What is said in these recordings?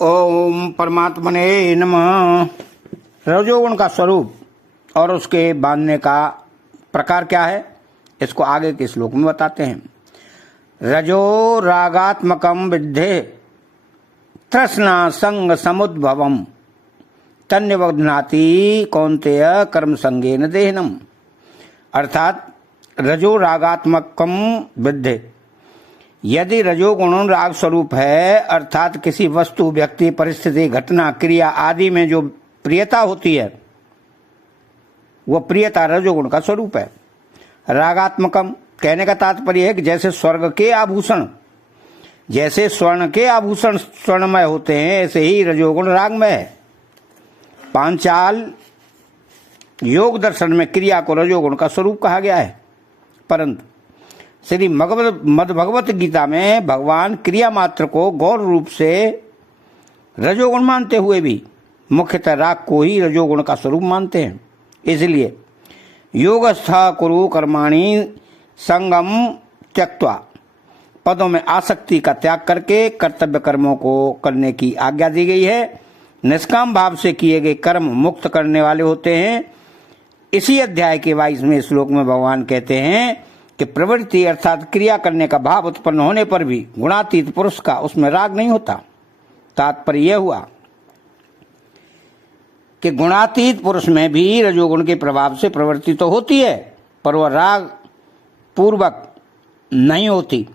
ओम परमात्मने नमः। रजोगुण का स्वरूप और उसके बांधने का प्रकार क्या है, इसको आगे के श्लोक में बताते हैं। रजो रागात्मकम विद्धे तृष्णा संग समुद्भवम तन्निबध्नाति कौन्तेय कर्म संगेन देहनम। अर्थात रजो रागात्मकम विद्धे, यदि रजोगुण राग स्वरूप है अर्थात किसी वस्तु, व्यक्ति, परिस्थिति, घटना, क्रिया आदि में जो प्रियता होती है वह प्रियता रजोगुण का स्वरूप है। रागात्मकम कहने का तात्पर्य है कि जैसे स्वर्ग के आभूषण, जैसे स्वर्ण के आभूषण स्वर्णमय होते हैं, ऐसे ही रजोगुण रागमय है। पांचाल योग दर्शन में क्रिया को रजोगुण का स्वरूप कहा गया है, परंतु श्री मद् भगवत गीता में भगवान क्रिया मात्र को गौर रूप से रजोगुण मानते हुए भी मुख्यतः राग को ही रजोगुण का स्वरूप मानते हैं। इसलिए योगस्थ कुरु कर्माणि संगम त्यक्त्वा, पदों में आसक्ति का त्याग करके कर्तव्य कर्मों को करने की आज्ञा दी गई है। निष्काम भाव से किए गए कर्म मुक्त करने वाले होते हैं। इसी अध्याय के 22वें श्लोक में भगवान कहते हैं कि प्रवृत्ति अर्थात क्रिया करने का भाव उत्पन्न होने पर भी गुणातीत पुरुष का उसमें राग नहीं होता। तात्पर्य यह हुआ कि गुणातीत पुरुष में भी रजोगुण के प्रभाव से प्रवृत्ति तो होती है, पर वह राग पूर्वक नहीं होती।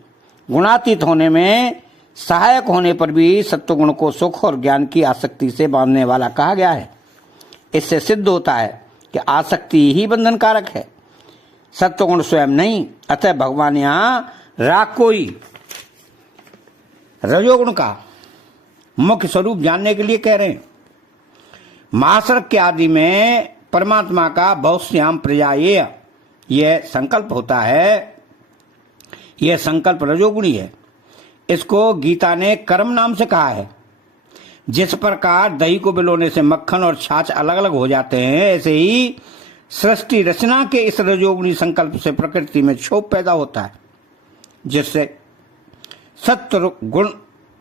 गुणातीत होने में सहायक होने पर भी सत्वगुण को सुख और ज्ञान की आसक्ति से बांधने वाला कहा गया है। इससे सिद्ध होता है कि आसक्ति ही बंधन कारक है, सत्वगुण स्वयं नहीं। अतः भगवान यहाँ राग को ही रजोगुण का मुख्य स्वरूप जानने के लिए कह रहे हैं। महासर्ग के आदि में परमात्मा का बहुश्याम प्रजायेय यह संकल्प होता है, यह संकल्प रजोगुणी है। इसको गीता ने कर्म नाम से कहा है। जिस प्रकार दही को बिलोने से मक्खन और छाछ अलग अलग हो जाते हैं, ऐसे ही सृष्टि रचना के इस रजोगुणी संकल्प से प्रकृति में क्षोभ पैदा होता है, जिससे सत्व गुण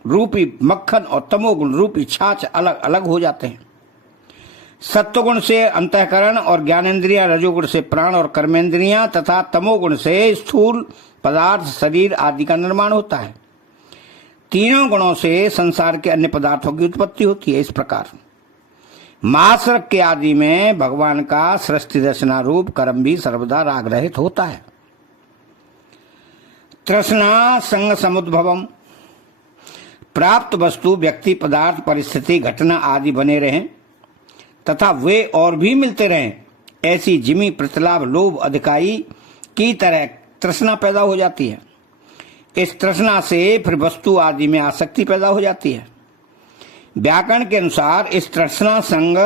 रूपी मक्खन और तमोगुण रूपी छाछ अलग अलग हो जाते हैं। सत्वगुण से अंतःकरण और ज्ञानेन्द्रियां, रजोगुण से प्राण और कर्मेंद्रियां तथा तमोगुण से स्थूल पदार्थ शरीर आदि का निर्माण होता है। तीनों गुणों से संसार के अन्य पदार्थों की उत्पत्ति होती है। इस प्रकार महासर्ग के आदि में भगवान का सृष्टि रचना रूप कर्म भी सर्वदा राग रहित होता है। तृष्णा संग समुद्भवम, प्राप्त वस्तु, व्यक्ति, पदार्थ, परिस्थिति, घटना आदि बने रहें तथा वे और भी मिलते रहें, ऐसी जिमी प्रतिलाभ लोभ अधिकारी की तरह तृष्णा पैदा हो जाती है। इस तृष्णा से फिर वस्तु आदि में आसक्ति पैदा हो जाती है। व्याकरण के अनुसार इस तृष्णा संग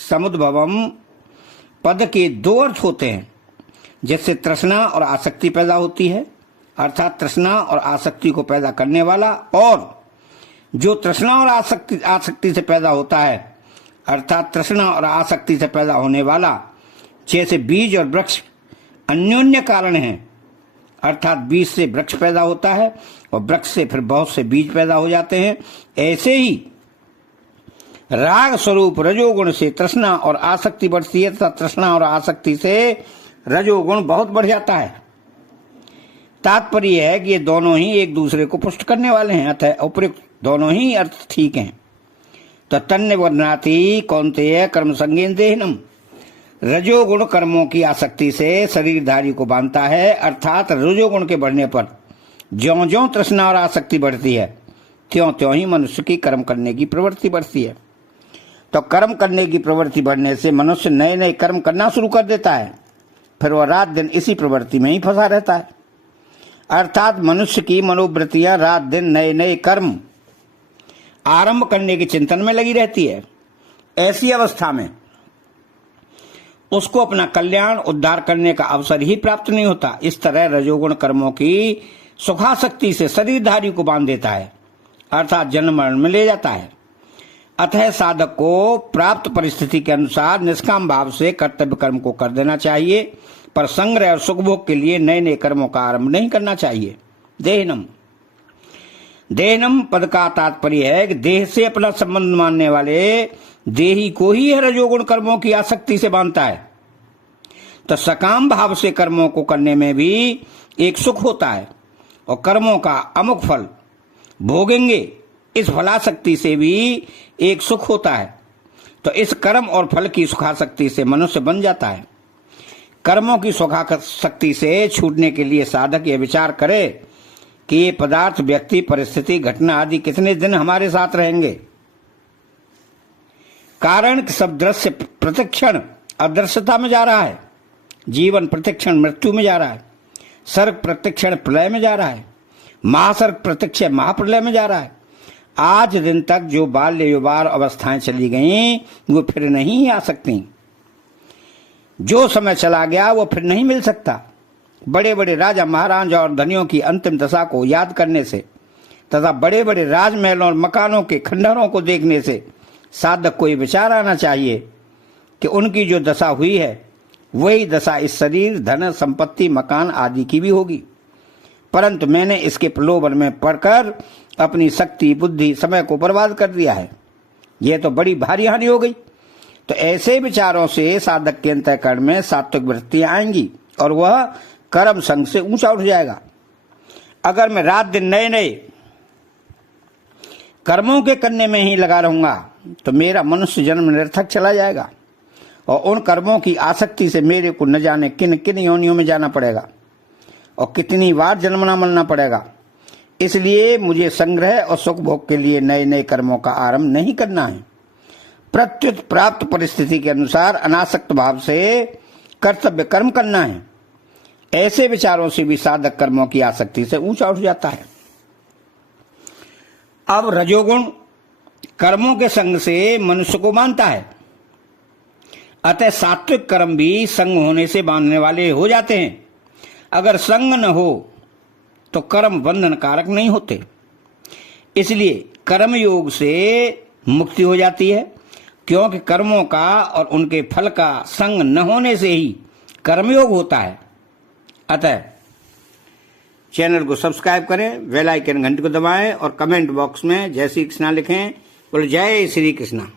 समुद्भवम पद के दो अर्थ होते हैं, जिससे तृष्णा और आसक्ति पैदा होती है, अर्थात तृष्णा और आसक्ति को पैदा करने वाला, और जो तृष्णा और आसक्ति से पैदा होता है अर्थात तृष्णा और आसक्ति से पैदा होने वाला, जैसे बीज और वृक्ष अन्योन्य कारण हैं, अर्थात बीज से वृक्ष पैदा होता है और वृक्ष से फिर बहुत से बीज पैदा हो जाते हैं। ऐसे ही राग स्वरूप रजोगुण से तृष्णा और आसक्ति बढ़ती है तथा तृष्णा और आसक्ति से रजोगुण बहुत बढ़ जाता है। तात्पर्य है कि ये दोनों ही एक दूसरे को पुष्ट करने वाले हैं, अतः उपयुक्त दोनों ही अर्थ ठीक हैं। तो तन्निबध्नाति कौन्तेय कर्म संगेन देहनम, रजोगुण कर्मों की आसक्ति से शरीरधारी को बांधता है, अर्थात रजोगुण के बढ़ने पर ज्यों ज्यों तृष्णा और आसक्ति बढ़ती है त्यों त्यों ही मनुष्य की कर्म करने की प्रवृत्ति बढ़ती है। तो कर्म करने की प्रवृत्ति बढ़ने से मनुष्य नए नए कर्म करना शुरू कर देता है, फिर वह रात दिन इसी प्रवृत्ति में ही फंसा रहता है। अर्थात मनुष्य की मनोवृत्तियां रात दिन नए नए कर्म आरंभ करने के चिंतन में लगी रहती है। ऐसी अवस्था में उसको अपना कल्याण उद्धार करने का अवसर ही प्राप्त नहीं होता। इस तरह रजोगुण कर्मों की सुखासक्ति से शरीरधारी को बांध देता है, अर्थात जन्म मरण में ले जाता है। अतः साधक को प्राप्त परिस्थिति के अनुसार निष्काम भाव से कर्तव्य कर्म को कर देना चाहिए, पर संग्रह और सुखभोग के लिए नए नए कर्मों का आरंभ नहीं करना चाहिए। देहनम देहनम पद का तात्पर्य है कि देह से अपना संबंध मानने वाले देही को ही रजोगुण कर्मों की आसक्ति से बांधता है। तो सकाम भाव से कर्मों को करने में भी एक सुख होता है और कर्मों का अमुक फल भोगेंगे इस फलासक्ति से भी एक सुख होता है। तो इस कर्म और फल की सुखासक्ति से मनुष्य बन जाता है। कर्मों की सुखासक्ति से छूटने के लिए साधक यह विचार करे कि ये पदार्थ, व्यक्ति, परिस्थिति, घटना आदि कितने दिन हमारे साथ रहेंगे। कारण सब दृश्य प्रतिक्षण अदृश्यता में जा रहा है, जीवन प्रतिक्षण मृत्यु में जा रहा है, सर्ग प्रतिक्षण प्रलय में जा रहा है, महासर्ग प्रतिक्षण महाप्रलय में जा रहा है। आज दिन तक जो बाल्य युवार अवस्थाएं चली गईं वो फिर नहीं आ सकती। जो समय चला गया वो फिर नहीं मिल सकता। बड़े बड़े राजा महाराजा और धनियों की अंतिम दशा को याद करने से तथा बड़े बड़े राजमहलों और मकानों के खंडहरों को देखने से साधक को ये विचार आना चाहिए कि उनकी जो दशा हुई है वही दशा इस शरीर, धन, संपत्ति, मकान आदि की भी होगी। परंतु मैंने इसके प्रलोभन में पड़कर अपनी शक्ति, बुद्धि, समय को बर्बाद कर दिया है। यह तो बड़ी भारी हानि हो गई। तो ऐसे विचारों से साधक के अंतःकरण में सात्विक वृत्तियां आएंगी और वह कर्म संग से ऊंचा उठ जाएगा। अगर मैं रात दिन नए नए कर्मों के करने में ही लगा रहूंगा तो मेरा मनुष्य जन्म निरर्थक चला जाएगा और उन कर्मों की आसक्ति से मेरे को न जाने किन किन योनियों में जाना पड़ेगा और कितनी बार जन्मना मरना पड़ेगा। इसलिए मुझे संग्रह और सुख भोग के लिए नए नए कर्मों का आरंभ नहीं करना है। प्रत्युत प्राप्त परिस्थिति के अनुसार अनासक्त भाव से कर्तव्य कर्म करना है। ऐसे विचारों से भी साधक कर्मों की आसक्ति से ऊंचा उठ जाता है। अब रजोगुण कर्मों के संग से मनुष्य को बांधता है, अतः सात्विक कर्म भी संग होने से बांधने वाले हो जाते हैं। अगर संग न हो तो कर्म बंधन कारक नहीं होते। इसलिए कर्म योग से मुक्ति हो जाती है, क्योंकि कर्मों का और उनके फल का संग न होने से ही कर्मयोग होता है। अतः चैनल को सब्सक्राइब करें, बेल आइकन घंटी को दबाएं और कमेंट बॉक्स में जय श्री कृष्णा लिखें। बोलो जय श्री कृष्णा।